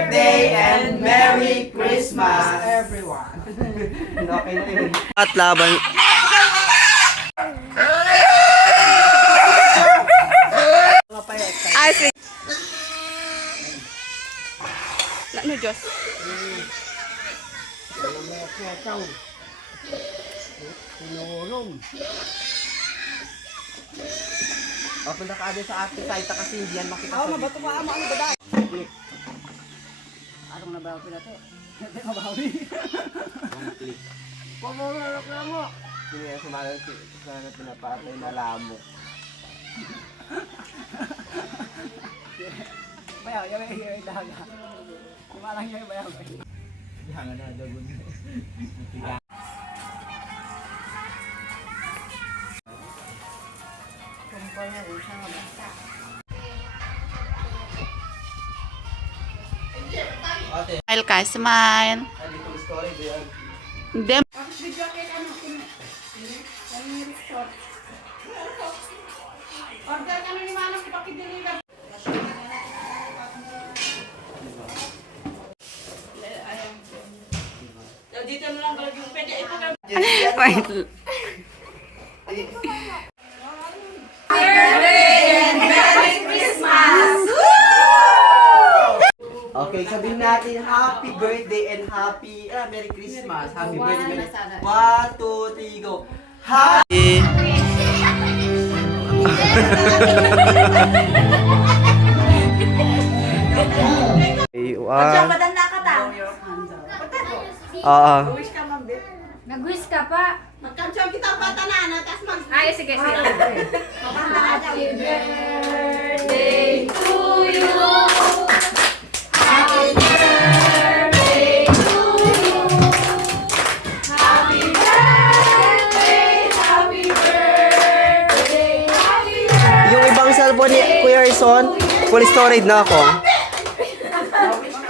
birthday and Merry Christmas, everyone. Okay na yun. At laban. Ay, sige. Ano, Diyos? O, punta ka din sa ate Saita kasi hindi yan makita Ako, sa mabato pa ama. Ano ba dahil? Anong nabawi ko na to? Nabawi. One click. Pamulolok na mo. Hindi nga sana pinapatay na lamo. Bayaw, yung daga. Kumalang yung bayaw. Jangan ada bunyi. Kumpulnya bisa ngebasa. Smile ka, smile. Hindi. Order ka na ni Manong, ipakideliver. Dito na lang galag yung pwede. Wait. Okay, sabihin natin happy birthday and happy Merry Christmas. Happy birthday. 1, 2, 3, go. Happy Madanda ka ta. Oo. Nag-wish ka pa. Magkansyon kita patanan, tapos mag... Ay, sige, sige. Happy Birthday to you. Happy birthday to you. Happy birthday, happy birthday, happy birthday. Yung ibang cellphone ni Kuya Erson, full storage na ako.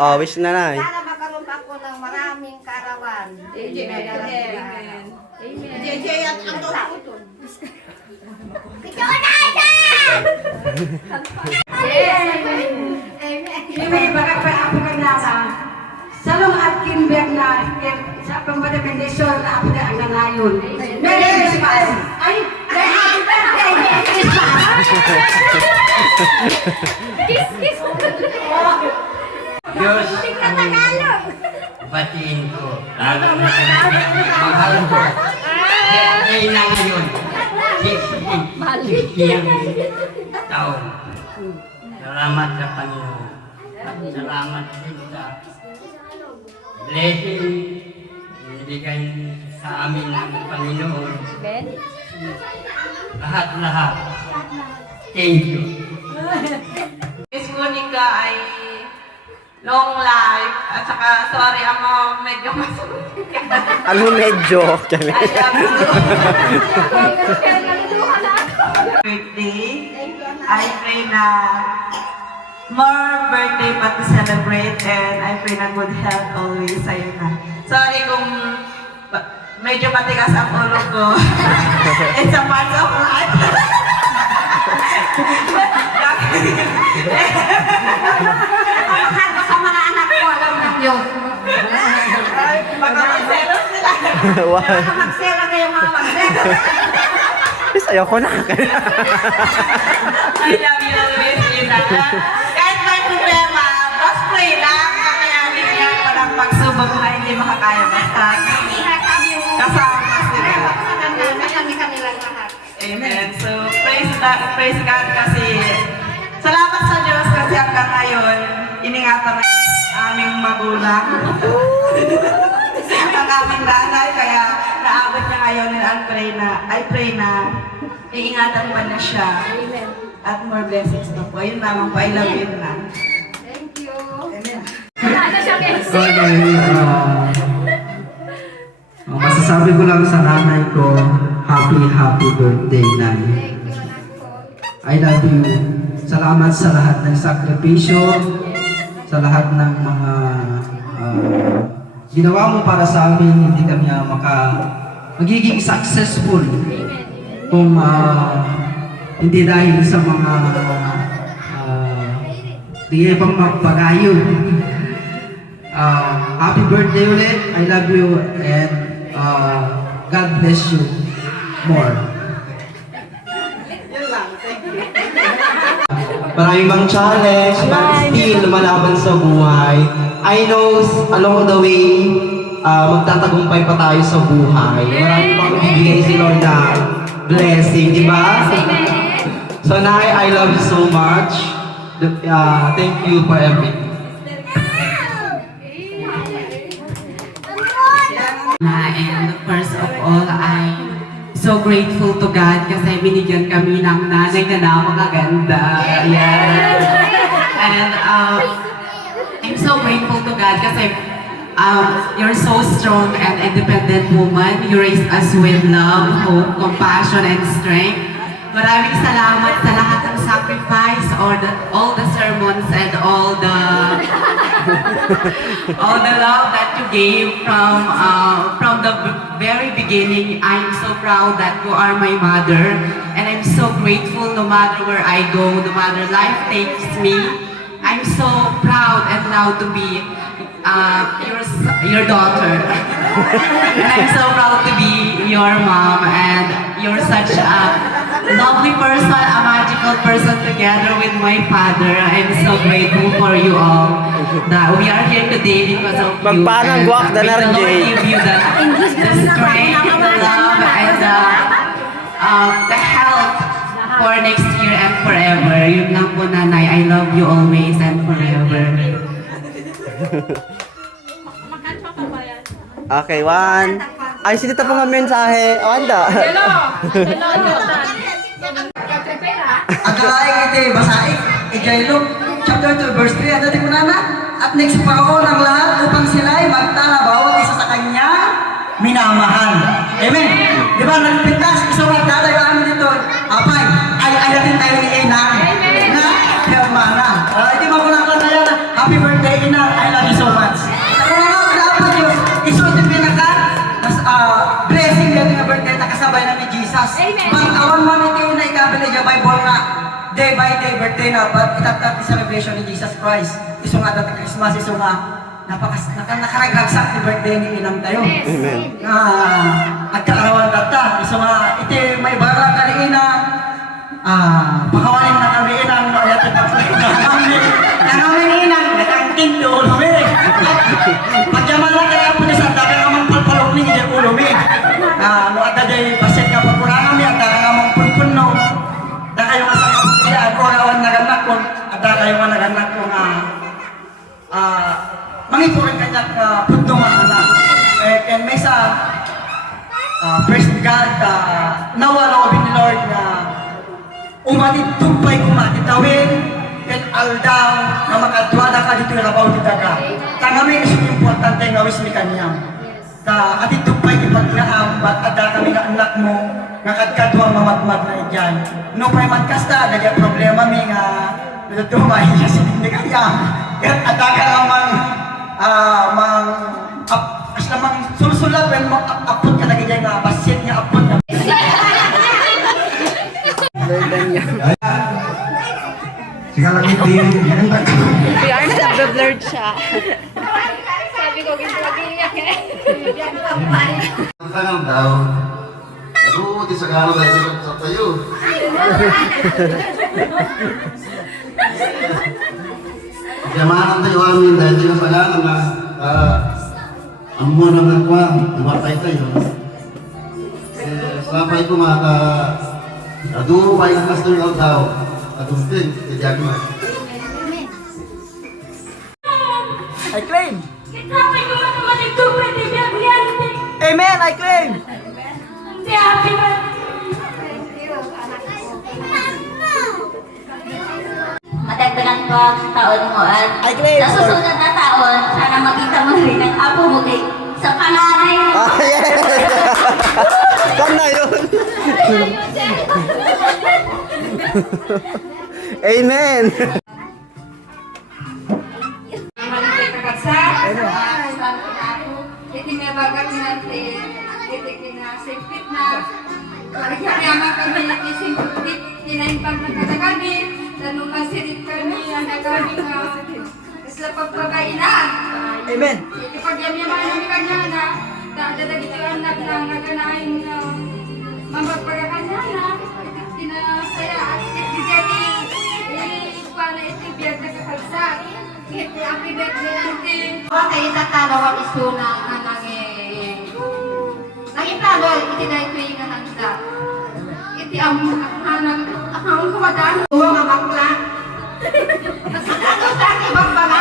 Oh, wish na na eh. Sana magkaroon ako ng maraming karawan. Amen. JJ at ang tutun. May baga pa ako kanasa. Salong at Kimber na sa pambadapendisyon na ako na ang nanayon. Merry Christmas! Ay! Happy birthday! Merry Christmas! Kiss, kiss. Diyos, Tagalog. batiin ko. Lalo na mahal ko. Kaya na ngayon, 60 taon. Salamat sa Panginoon. Salamat din sa blessing binibigay sa amin ng Panginoon. Lahat-lahat. Thank you. Miss Monica ay long life at saka sorry ako medyo Ano medyo? I love you. Birthday. I pray na more birthday pa to celebrate and I pray na good health always sa'yo na. Sorry kung medyo matigas ang ulo ko. It's a part of life. Sa mga anak ko, alam na yun. Baka magselos sila. Baka magsela kayo mga magsela. Sayo ko na. I love you, Miss Ina. Kahit may problema, just pray lang. Kakayanin niya walang pagsubok na hindi makakaya. Basta kasama sila. Kami lang lahat. Amen. So, praise God kasi salamat sa Diyos kasi hanggang ngayon, iningatan ng aming magulang. Ang aming nanay, kaya naabot niya ngayon and I pray na iingatan pa na siya. At more blessings na po. Yun lamang po, I love you na. Thank you. Amen. Wala na siyang MC. Masasabi ko lang sa nanay ko, happy birthday, Nay. Thank you, anak ko. I love you. Salamat sa lahat ng sakripisyo, sa lahat ng mga ginawa mo para sa amin. Hindi kami magiging successful kung hindi dahil sa mga di ibang magpagayon. happy birthday ulit. I love you and God bless you more. Maraming bang challenge, but still lumalaban sa buhay. I know along the way, magtatagumpay pa tayo sa buhay. Maraming pang bibigay si Lord na blessing, di ba? So, Nay, I love you so much. Thank you for everything. And first of all, I'm so grateful to God kasi binigyan kami ng nanay na napakaganda. Yes. And I'm so grateful to God kasi you're so strong and independent woman. You raised us with love, hope, compassion, and strength. Maraming salamat sa lahat ng sacrifice, all the sermons, and all the love that you gave from the very beginning. I'm so proud that you are my mother, and I'm so grateful no matter where I go, no matter life takes me. I'm so proud and proud to be your daughter. And I'm so proud to be your mom, and you're such a lovely person, a magical person together with my father. I'm so grateful for you all that we are here today because of you. Magparang guwak na May the Lord RJ. give you the strength, the love, and the health for next year and forever. Yun lang po, Nanay. I love you always and forever. Okay, one. Ay, sino ito po nga mensahe? O, anda. Agalaing iti basaik, Ikailog, chapter 2, verse 3, ano din mo na? At nagsiparoon ang lahat upang sila'y magtala bawat isa sa kanya minamahal. Amen. Di ba, nagpintas, isang nagtatayo amin dito, apay, ay ayatin tayo ni Ina, na hermana. Di ba ko nakita yan, happy birthday Ina, I love you so much. Ako nga nga, dapat yun, isuot yung pinaka, blessing yan yung birthday, nakasabay na ni Jesus. Pag-awan mo nito yung naikabili niya, Bible nga, day by day birthday na, but itatap celebration ni Jesus Christ. Iso nga dati Christmas, iso nga, nakaragagsak ni birthday ni Inam tayo. Amen. At kaarawan data, iso nga, iti may barang kaliina, pakawanin na kami Inam, ayat kami Inam, nakangking di ulumi. Pagyaman lang kaya po niya sa daga namang palpalok ni hindi ulumi. No, at day basit nga pagkurang kami, at daga namang punpuno. Da kayo nga sa kapatid, at orawan naganak ko, at da kayo nga naganak ko nga, mangipurin kanya punto nga anak. And may sa, first God, nawalawin ni Lord na umatid tupay kumatid tawin, and aldaw na makadwada ka dito yung labaw di daga. Tangamin is importante nga wis mi kanyang. Atid tupay ipaglaam, ba't ada kami nga anak mo, nga kadkadwang mamagmag na idyan. No pa'y matkasta, nagya problema mi nga, natutumay niya hindi kanya. At ada ka namang, as namang sulsulat, when mag-apot ka lagi dyan nga, basit niya apot na. Sige lang ito PR na nag-blurred siya. Sabi ko, ginagawa eh. Ang tangang daw. Ako, di sa gano'n dahil sa tayo. Yamaan tayo amin dahil di sa gano'n na ang muna ng kwang, tumatay tayo. Selapay ko mata, adupay ang pastor ng daw, adupin, kaya mo. I claim. Amen, I claim. Madagdagan ko ang taon mo at I claim. sa susunod na taon, sana makita mo rin ang apo mo kay sa panganay mo. Ah, yes! Come na yun! Amen! Sa pagpapainan, Amen. Ipagyaman namin kanya na, dadagit yung anak na naganahin na mamagpagkakanya na, sinasaya at itibigani, para itibiyag na kakalsak. Happy birthday, auntie. Okay, tatalawang isuna nga nanging plano, itinay ko yung handa. Iti ang kumadaan. Huwag ang bakla. Ano sa aking bagbara?